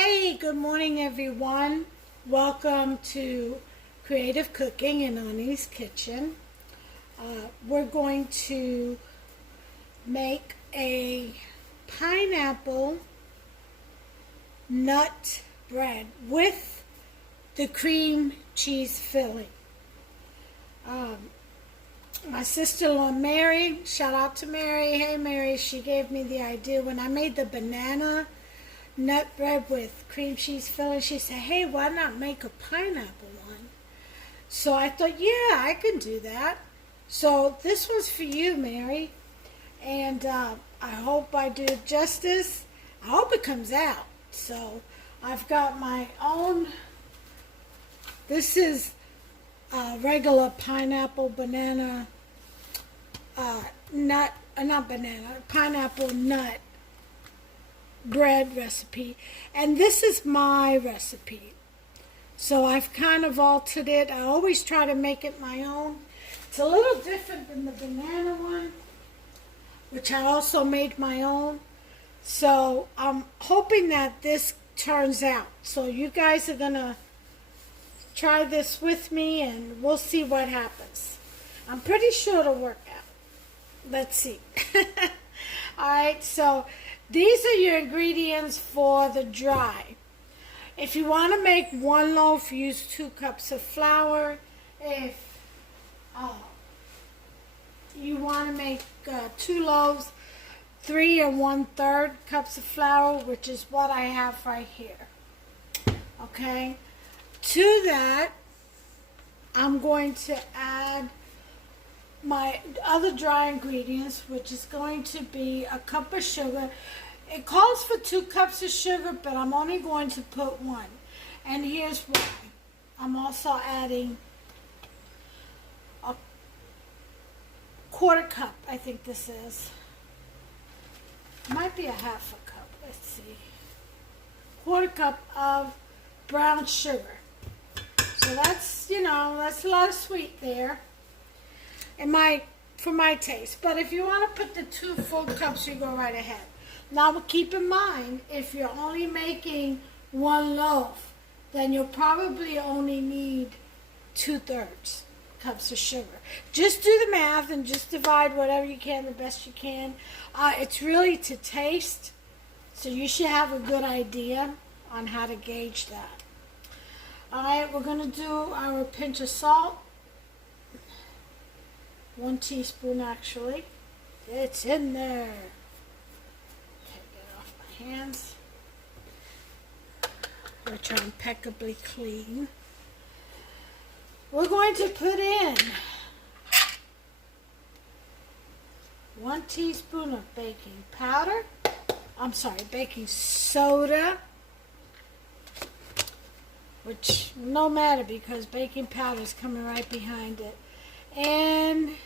Hey, good morning everyone. Welcome to Creative Cooking in Ani's Kitchen. We're going to make a pineapple nut bread with the cream cheese filling. My sister-in-law Mary, shout out to Mary. Hey Mary, she gave me the idea when I made the banana nut bread with cream cheese filling. She said, hey, why not make a pineapple one? So I thought, yeah, I can do that. So this one's for you, Mary. And I hope I do it justice. I hope it comes out. So I've got my own. This is regular pineapple banana pineapple nut bread recipe, and this is my recipe. So I've kind of altered it. I always try to make it my own. It's a little different than the banana one, which I also made my own. So I'm hoping that this turns out. So you guys are gonna try this with me and we'll see what happens. I'm pretty sure it'll work out. Let's see. Alright, so these are your ingredients for the dry. If you want to make one loaf, use 2 cups of flour. If you want to make 2 loaves, 3 1/3 cups of flour, which is what I have right here. Okay. To that, I'm going to add my other dry ingredients, which is going to be a cup of sugar. It calls for 2 cups of sugar, but I'm only going to put 1. And here's why. I'm also adding a 1/4 cup, I think this is. Might be a 1/2 cup, let's see. 1/4 cup of brown sugar. So that's, that's a lot of sweet there. For my taste. But if you want to put the 2 full cups, you go right ahead. Now keep in mind, if you're only making 1 loaf, then you'll probably only need 2/3 cups of sugar. Just do the math and just divide whatever you can the best you can. It's really to taste, so you should have a good idea on how to gauge that. Alright, we're going to do our pinch of salt. 1 teaspoon actually. It's in there. Okay, get it off my hands. Which are impeccably clean. We're going to put in 1 teaspoon of baking powder. I'm sorry, baking soda. Which no matter because baking powder is coming right behind it. And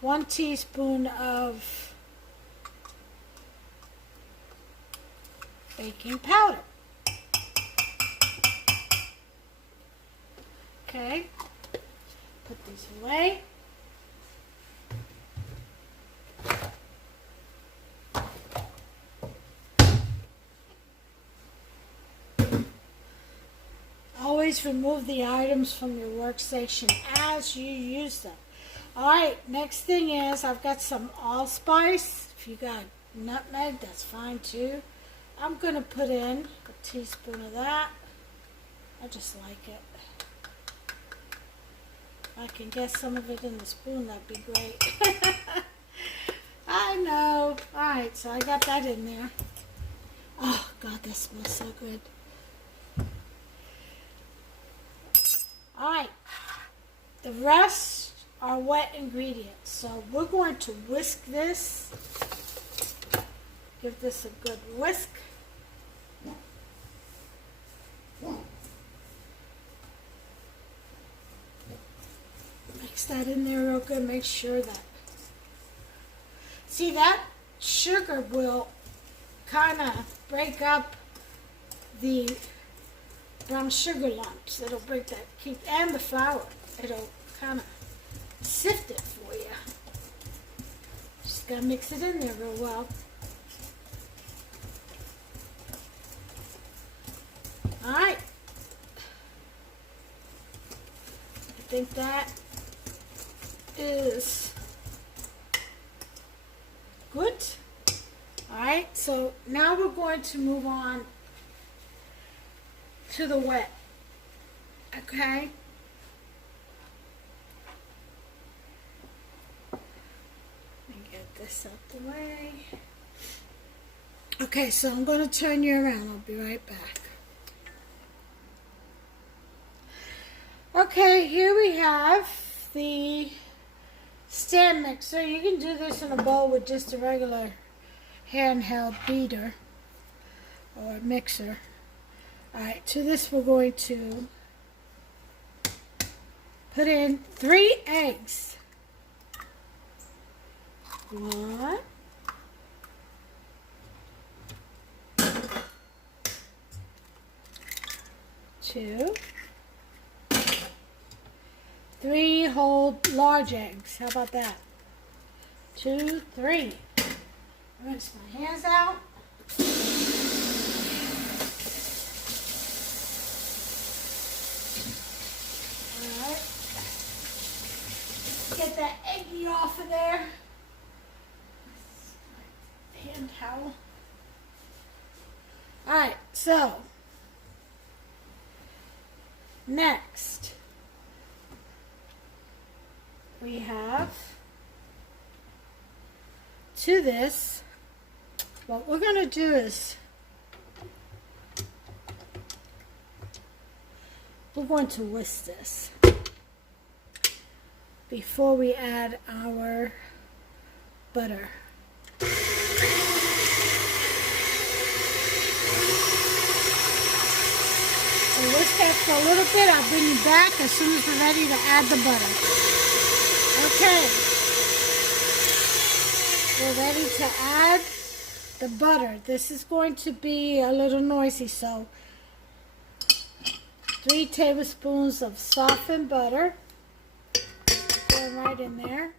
1 teaspoon of baking powder. Okay, put these away. Always remove the items from your workstation as you use them. Alright, next thing is I've got some allspice. If you got nutmeg, that's fine too. I'm going to put in a teaspoon of that. I just like it. If I can get some of it in the spoon, that'd be great. I know. Alright, so I got that in there. Oh, God, that smells so good. Alright, the rest are wet ingredients. So we're going to whisk this. Give this a good whisk. Mix that in there real good. Make sure that. See, that sugar will kind of break up the brown sugar lumps. It'll break that, and the flour. It'll kind of sift it for you. Just gotta mix it in there real well. Alright. I think that is good. Alright, so now we're going to move on to the wet. Okay? Let me get this out the way. Okay, so I'm going to turn you around. I'll be right back. Okay, here we have the stand mixer. You can do this in a bowl with just a regular handheld beater or mixer. Alright, to this we're going to put in 3 eggs. 1, 2, 3 whole large eggs. How about that? 2, 3. Rinse my hands out. Alright. Get that eggy off of there. Hand towel. Alright, so next we have to this, what we're going to do is we're going to whisk this before we add our butter. So whisk that for a little bit. I'll bring you back as soon as we're ready to add the butter. Okay. We're ready to add the butter. This is going to be a little noisy, so 3 tablespoons of softened butter. Going right in there.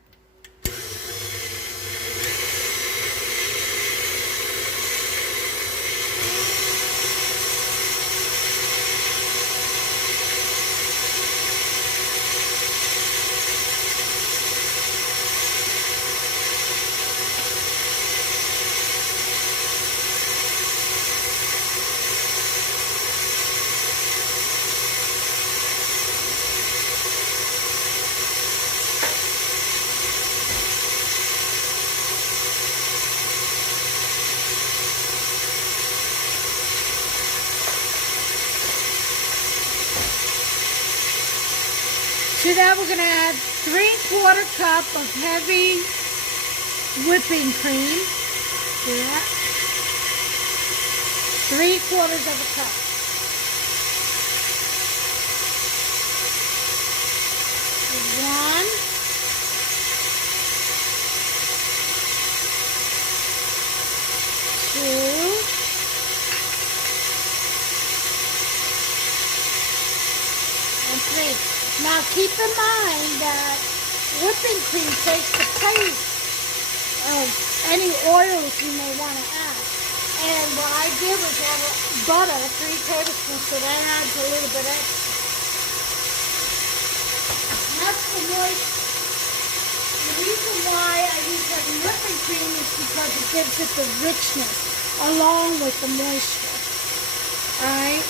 To that, we're going to add 3/4 cup of heavy whipping cream. See that? 3/4 of a cup. One, two, and 3. Now keep in mind that whipping cream takes the place of any oils you may want to add. And what I did was add butter, 3 tablespoons, so that adds a little bit extra. And that's the moist. The reason why I use heavy whipping cream is because it gives it the richness along with the moisture. Alright?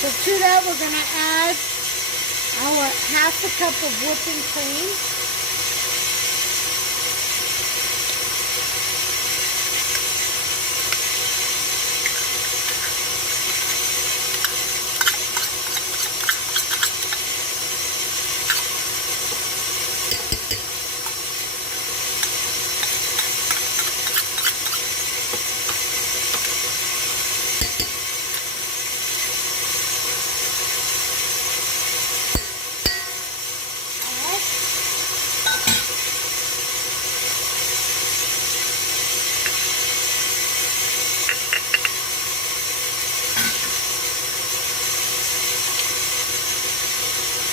So to that, we're going to add our 1/2 cup of whipping cream.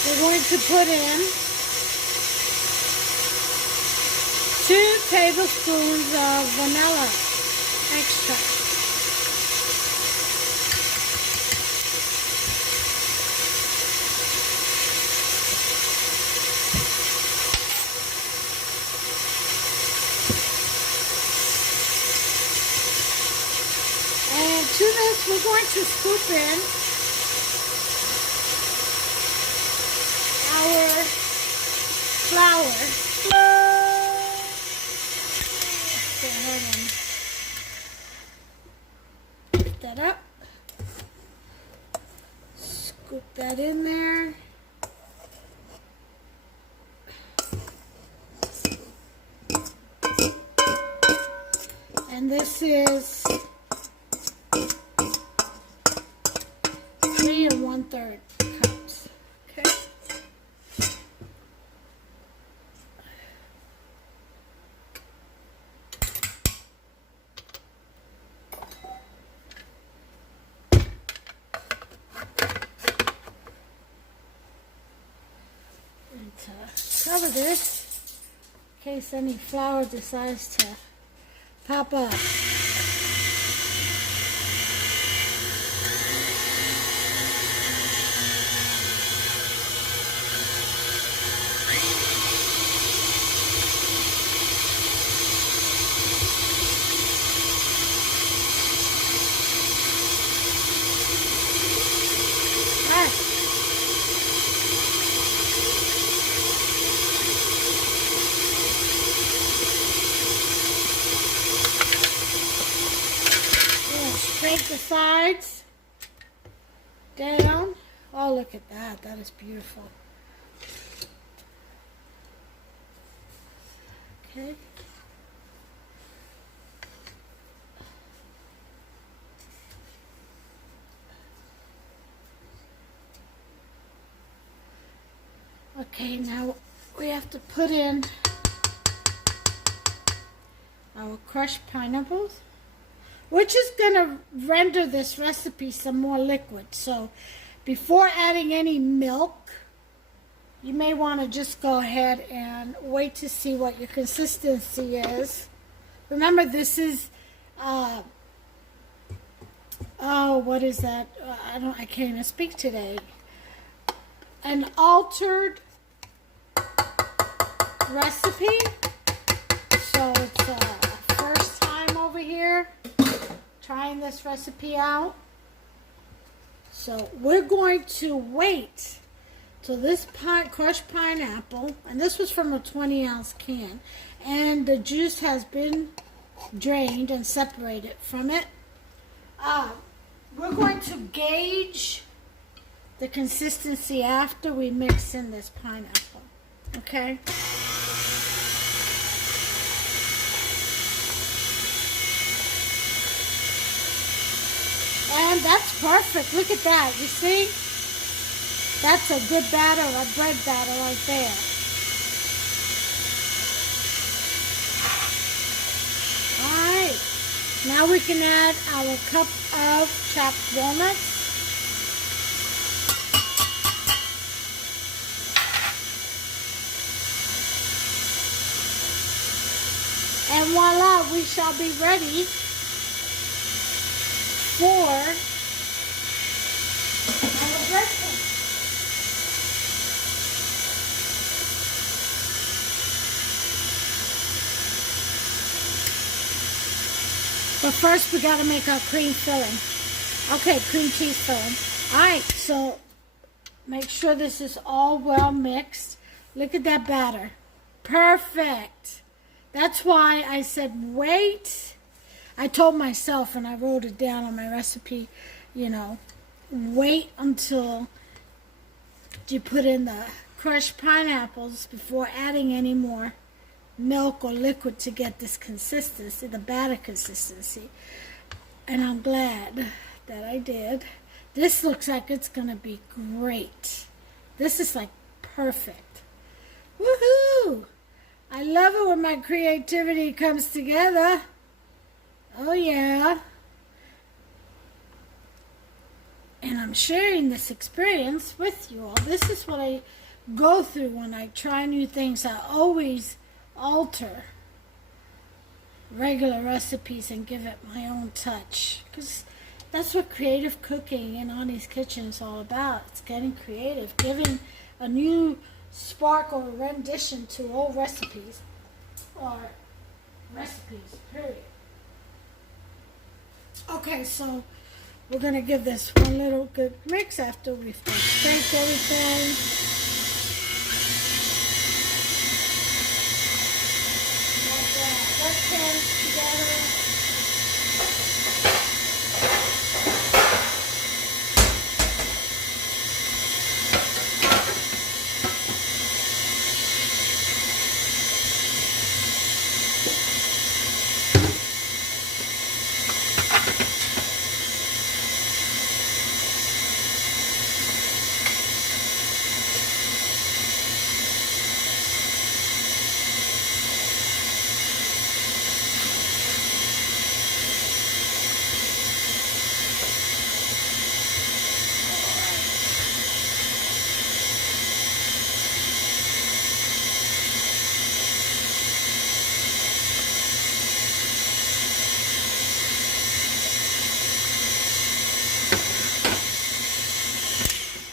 We're going to put in 2 tablespoons of vanilla extract. we're going to scoop in our flour. Go ahead and put that up. Scoop that in there. And this is 3 1/3 cups. Okay. And to cover this, in case any flour decides to pop up. Scrape the sides down. Oh, look at that. That is beautiful. Okay. Okay, now we have to put in our crushed pineapples, which is going to render this recipe some more liquid. So before adding any milk, you may want to just go ahead and wait to see what your consistency is. Remember, this is, what is that? I can't even speak today. An altered recipe. So it's first time over here trying this recipe out. So we're going to wait till this crushed pineapple, and this was from a 20-ounce can, and the juice has been drained and separated from it. We're going to gauge the consistency after we mix in this pineapple. Okay? And that's perfect. Look at that. You see? That's a good batter, a bread batter right there. Alright. Now we can add our cup of chopped walnuts. And voila, we shall be ready for our breakfast. But first we got to make our cream filling. Okay, cream cheese filling. Alright, so make sure this is all well mixed. Look at that batter. Perfect. That's why I said wait. I told myself, and I wrote it down on my recipe, you know, wait until you put in the crushed pineapples before adding any more milk or liquid to get this consistency, the batter consistency. And I'm glad that I did. This looks like it's going to be great. This is like perfect. Woohoo! I love it when my creativity comes together. Oh yeah. And I'm sharing this experience with you all. This is what I go through when I try new things. I always alter regular recipes and give it my own touch. Because that's what creative cooking in Ani's Kitchen is all about. It's getting creative, giving a new spark or rendition to old recipes. Or recipes, period. Okay, so We're going to give this one little good mix after we've scraped everything. Like that. Let's hands together.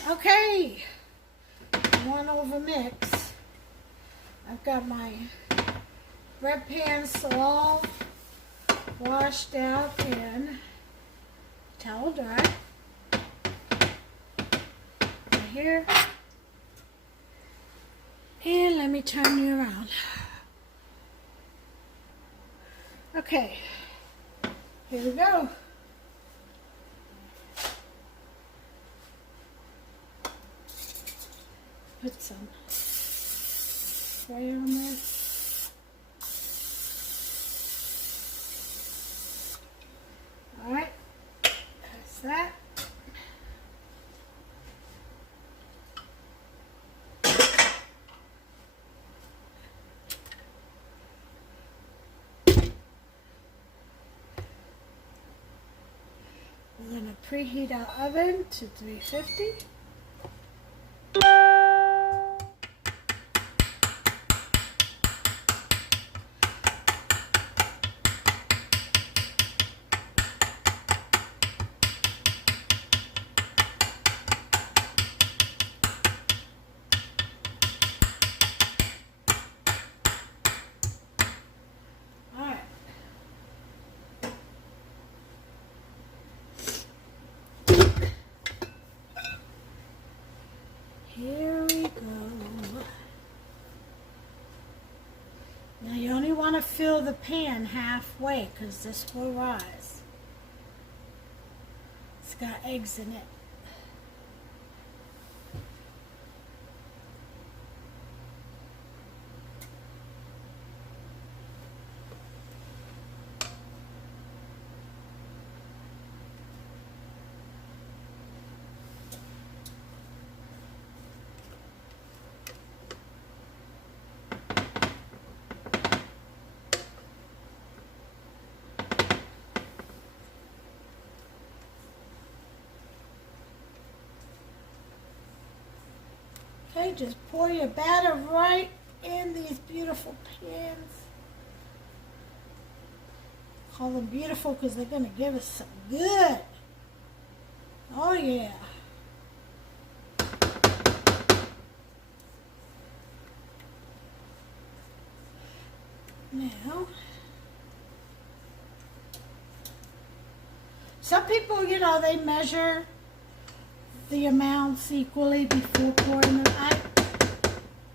Okay, one over mix. I've got my bread pans all washed out and towel dry. Right here. And let me turn you around. Okay, here we go. Put some spray on there. Alright, that's that. We're going to preheat our oven to 350. Here we go. Now you only want to fill the pan halfway because this will rise. It's got eggs in it. Okay, just pour your batter right in these beautiful pans. Call them beautiful because they're going to give us some good. Oh yeah. Now, some people, you know, they measure the amounts equally before pouring them.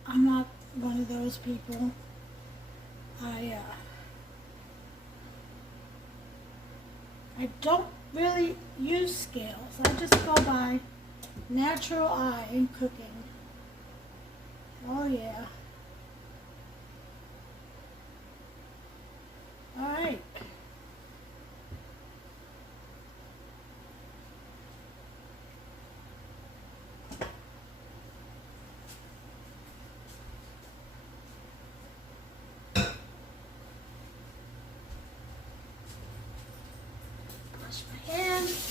I'm not one of those people. I don't really use scales. I just go by natural eye in cooking. Oh yeah. All right. Wash my hands.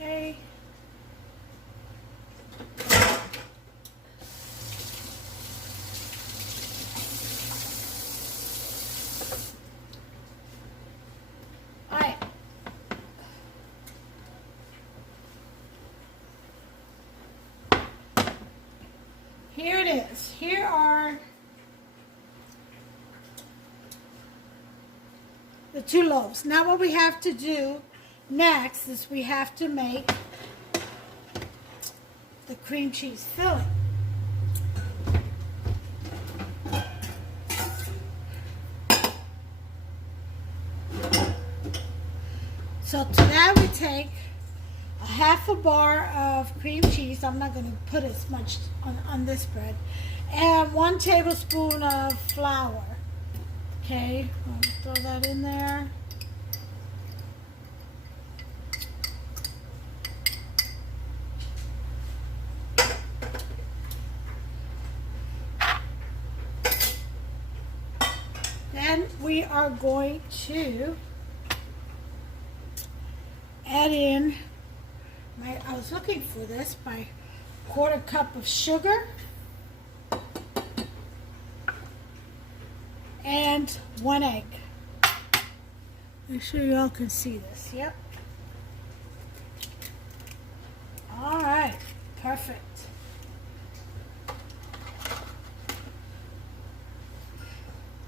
Okay. All right. Here it is. Here are the 2 loaves. Now what we have to do next is we have to make the cream cheese filling. So to that we take a half a bar of cream cheese. I'm not going to put as much on this bread. And 1 tablespoon of flour. Okay, I'll throw that in there. Then we are going to add in I was looking for this, my 1/4 cup of sugar and 1 egg. Make sure y'all can see this. Yep. All right, perfect.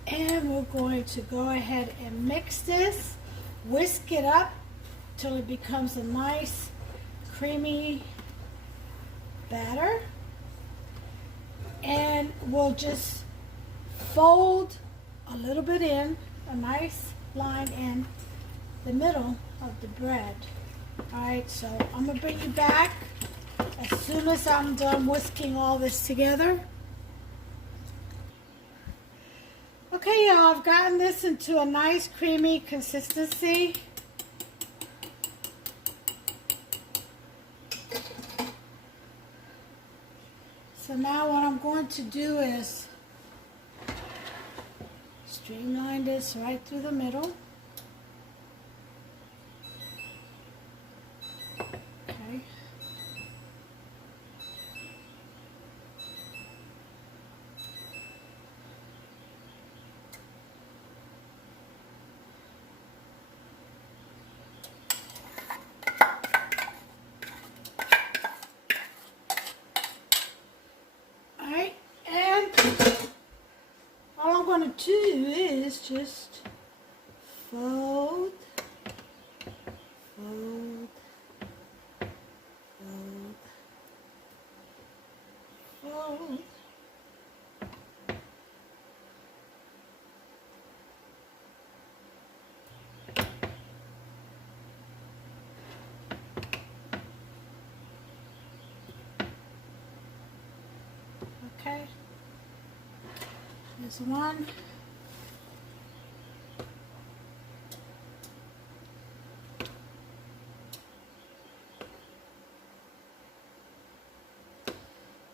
And we're going to go ahead and mix this, whisk it up till it becomes a nice creamy batter. And we'll just fold a little bit in, a nice line in the middle of the bread. All right, so I'm gonna bring you back as soon as I'm done whisking all this together. Okay, y'all, I've gotten this into a nice creamy consistency. So now what I'm going to do is streamline this right through the middle. Okay. All I'm going to do is just fold, fold, fold, fold. Okay. There's one.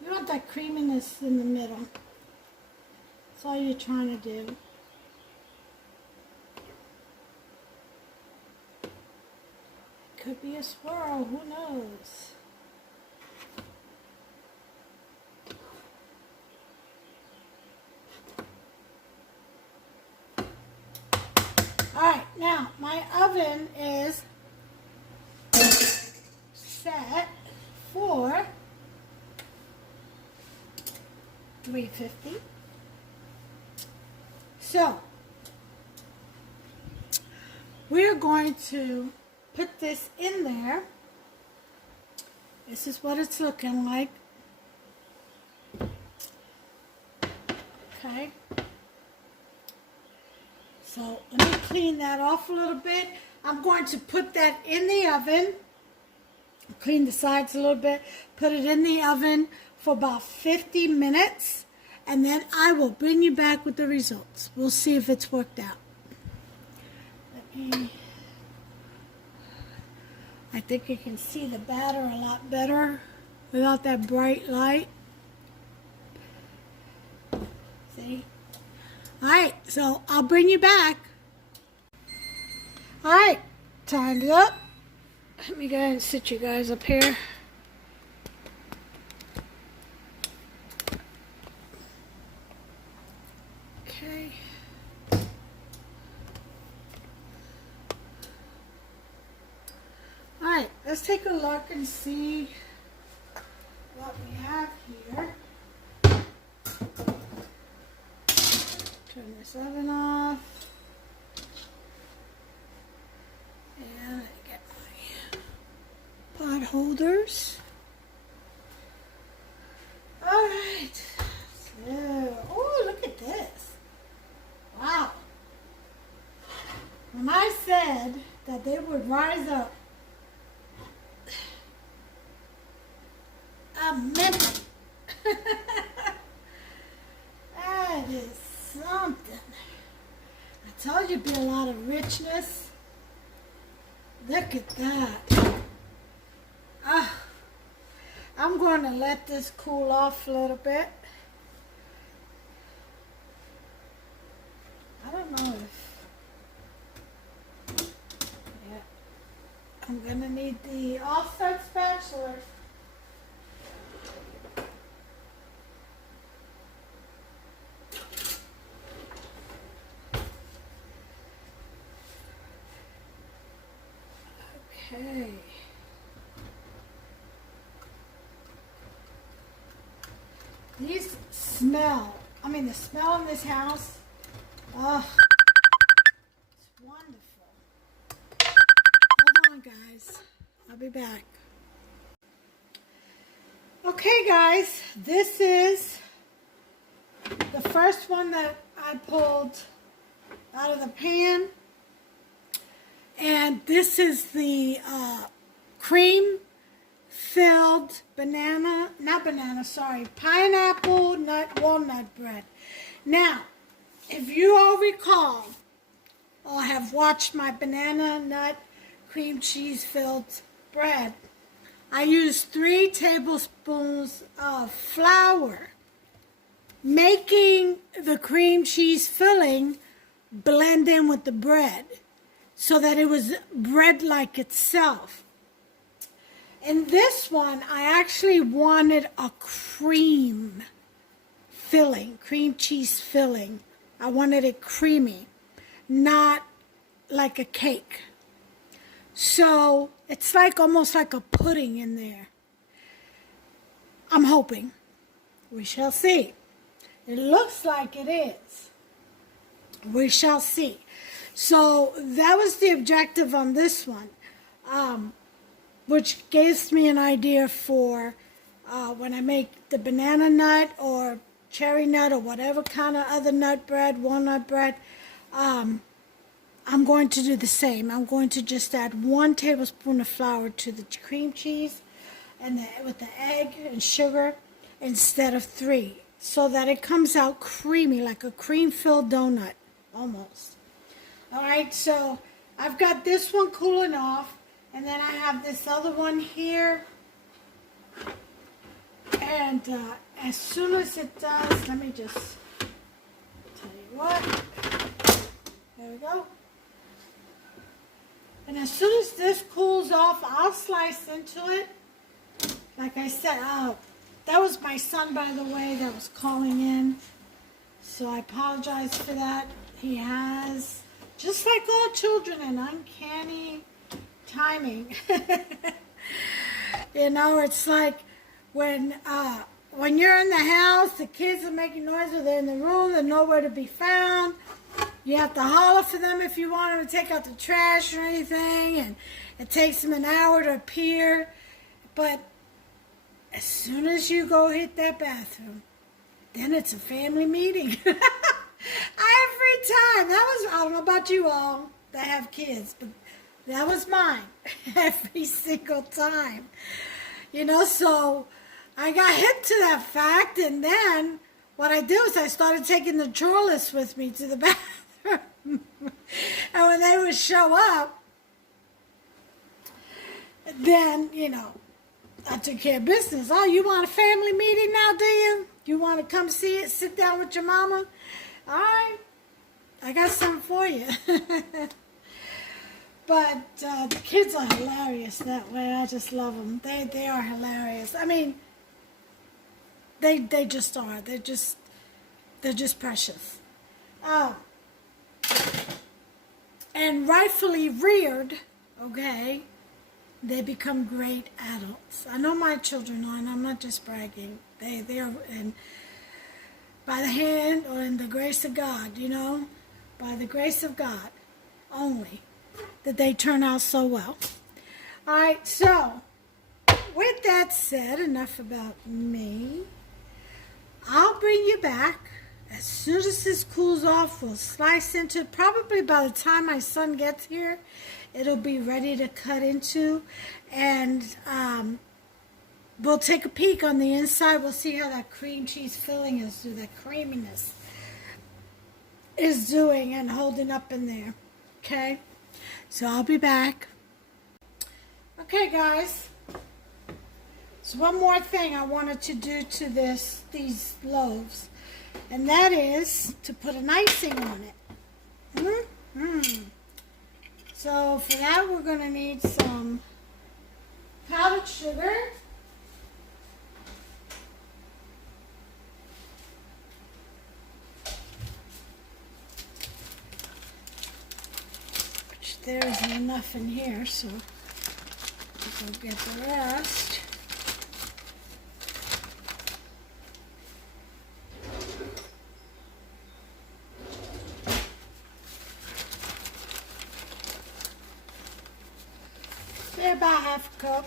You want that creaminess in the middle. That's all you're trying to do. Could be a swirl, who knows? Alright, now my oven is set for 350. So, we're going to put this in there. This is what it's looking like. Okay. So let me clean that off a little bit. I'm going to put that in the oven. Clean the sides a little bit. Put it in the oven for about 50 minutes. And then I will bring you back with the results. We'll see if it's worked out. I think you can see the batter a lot better without that bright light. See? Alright, so I'll bring you back. Alright, time's up. Let me go ahead and sit you guys up here. Okay. Alright, let's take a look and see what we have here. Turn this oven off. holders. All right. So, oh, look at this. Wow. When I said that they would rise up a minute, that is something. I told you it'd be a lot of richness. Look at that. Ah, I'm going to let this cool off a little bit. I don't know if... Yeah. I'm going to need the offset spatula. Okay. These smell. I mean, the smell in this house. Oh, it's wonderful. Hold on, guys. I'll be back. Okay, guys. This is the first one that I pulled out of the pan. And this is the cream filled pineapple nut walnut bread. Now, if you all recall or have watched my banana nut cream cheese filled bread, I used 3 tablespoons of flour, making the cream cheese filling blend in with the bread, so that it was bread-like itself. In this one, I actually wanted a cream filling, cream cheese filling. I wanted it creamy, not like a cake. So it's like almost like a pudding in there. I'm hoping. We shall see. It looks like it is. We shall see. So that was the objective on this one, which gives me an idea for when I make the banana nut or cherry nut or whatever kind of other nut bread, walnut bread. I'm going to do the same. I'm going to just add 1 tablespoon of flour to the cream cheese and with the egg and sugar instead of 3, so that it comes out creamy, like a cream-filled donut, almost. All right, so I've got this one cooling off, and then I have this other one here. And as soon as it does, let me just tell you what. There we go. And as soon as this cools off, I'll slice into it. Like I said, that was my son, by the way, that was calling in. So I apologize for that. He has... just like all children, an uncanny timing. You know, it's like when you're in the house, the kids are making noise, or they're in the room, they're nowhere to be found. You have to holler for them if you want them to take out the trash or anything, and it takes them an hour to appear. But as soon as you go hit that bathroom, then it's a family meeting. Every time. I don't know about you all that have kids, but that was mine. Every single time. You know, so I got hit to that fact, and then what I do is I started taking the chore list with me to the bathroom. And when they would show up, then, you know, I took care of business. Oh, you want a family meeting now, do you? You want to come see it, sit down with your mama? All right, I got something for you. But the kids are hilarious that way. I just love them. They are hilarious. I mean, they just are. They're just precious. And rightfully reared, okay, they become great adults. I know my children are, and I'm not just bragging. They are, and by the hand or in the grace of God, you know, by the grace of God only, that they turn out so well. All right, so with that said, enough about me. I'll bring you back. As soon as this cools off, we'll slice into it. Probably by the time my son gets here, it'll be ready to cut into. And we'll take a peek on the inside. We'll see how that cream cheese filling is, that creaminess is doing and holding up in there. Okay? So I'll be back. Okay, guys. So one more thing I wanted to do to these loaves, and that is to put an icing on it. So for that, we're going to need some powdered sugar. Which there isn't enough in here, so we'll get the rest. About half a cup.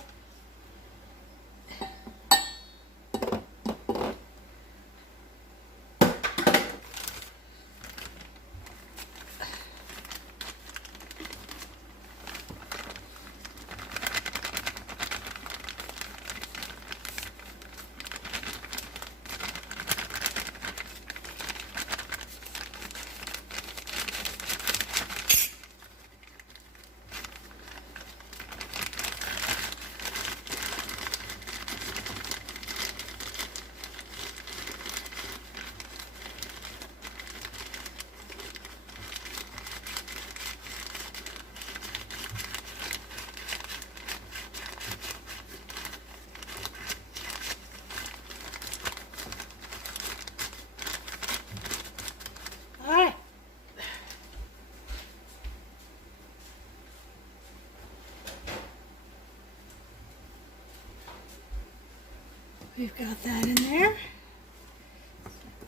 We've got that in there.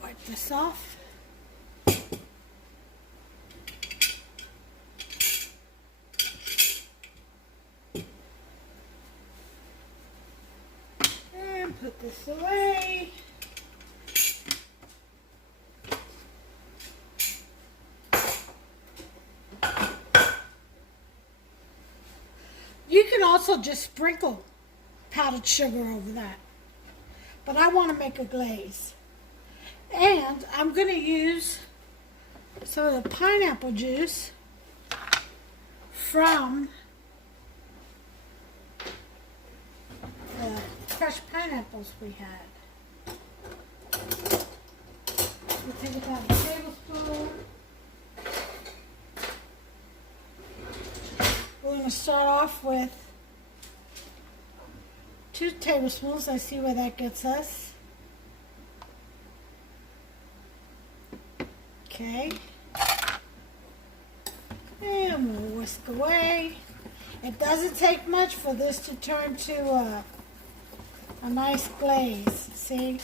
Wipe this off. And put this away. You can also just sprinkle powdered sugar over that. But I want to make a glaze. And I'm going to use some of the pineapple juice from the crushed pineapples we had. We'll take about a tablespoon. We're going to start off with 2 tablespoons. I see where that gets us. Okay. And we'll whisk away. It doesn't take much for this to turn to a nice glaze. See?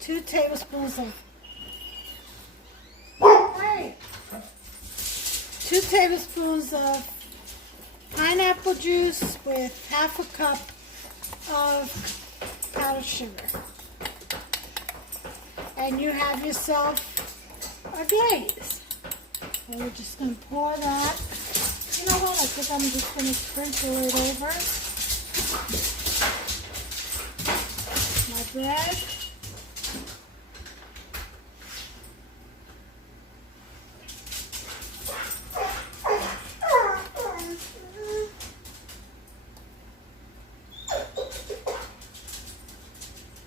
2 tablespoons of 2 tablespoons of pineapple juice with half a cup of powdered sugar. And you have yourself a glaze. And we're just going to pour that. You know what? I think I'm just going to sprinkle it over my bread.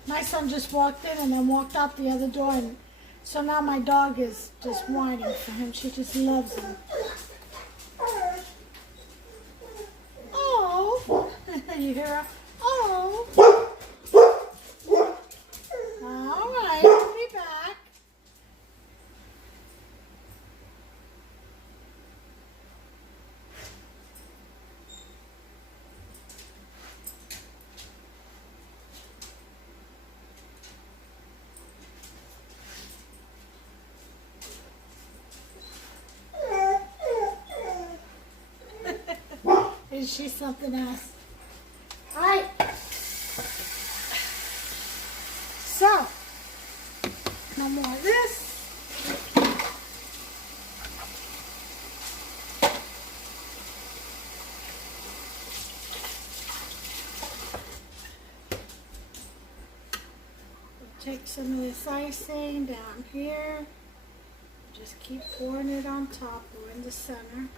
My son just walked in and then walked out the other door, and so now my dog is just whining for him. She just loves him. Oh, you hear her? Oh. All right, I'll be back. Is she something else? All right. So, no more of this. Take some of this icing down here. Just keep pouring it on top or in the center.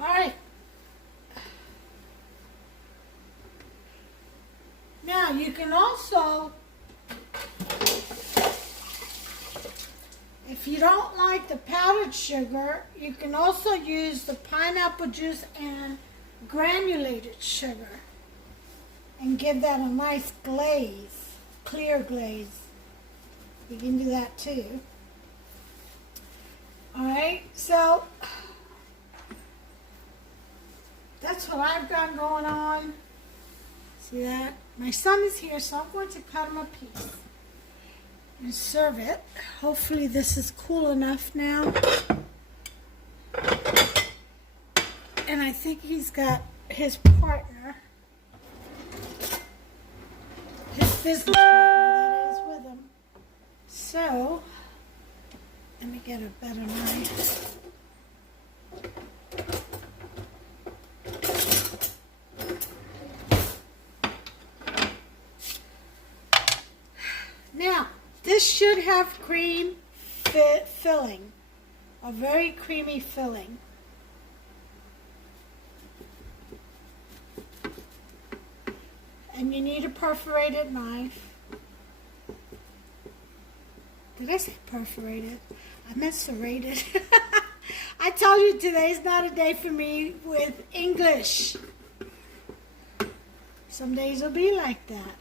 Alright. Now you can also, if you don't like the powdered sugar, you can also use the pineapple juice and granulated sugar and give that a nice glaze, clear glaze. You can do that too. Alright, so that's what I've got going on. See that? My son is here, so I'm going to cut him a piece and serve it. Hopefully this is cool enough now. And I think he's got his partner, his business partner that is with him. So, let me get a better knife. Now, this should have cream filling, a very creamy filling. And you need a perforated knife. Did I say perforated? I meant serrated. I told you today's not a day for me with English. Some days will be like that.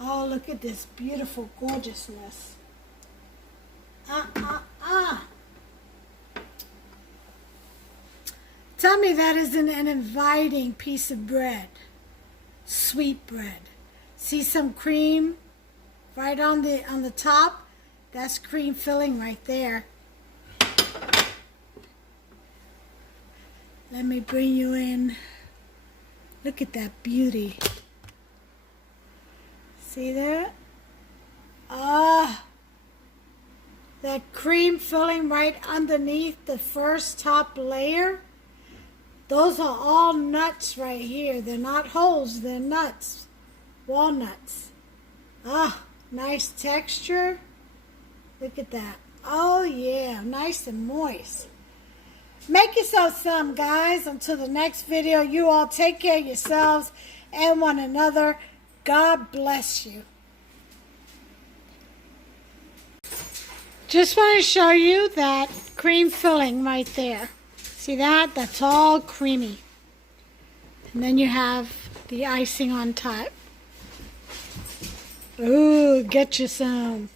Oh, look at this beautiful gorgeousness. Tell me that isn't an inviting piece of bread. Sweet bread. See some cream right on the top? That's cream filling right there. Let me bring you in. Look at that beauty. See that? That cream filling right underneath the first top layer. Those are all nuts right here. They're not holes, they're nuts. Walnuts. Nice texture. Look at that. Oh yeah, nice and moist. Make yourself some, guys. Until the next video, you all take care of yourselves and one another. God bless you. Just want to show you that cream filling right there. See that? That's all creamy. And then you have the icing on top. Ooh, get you some.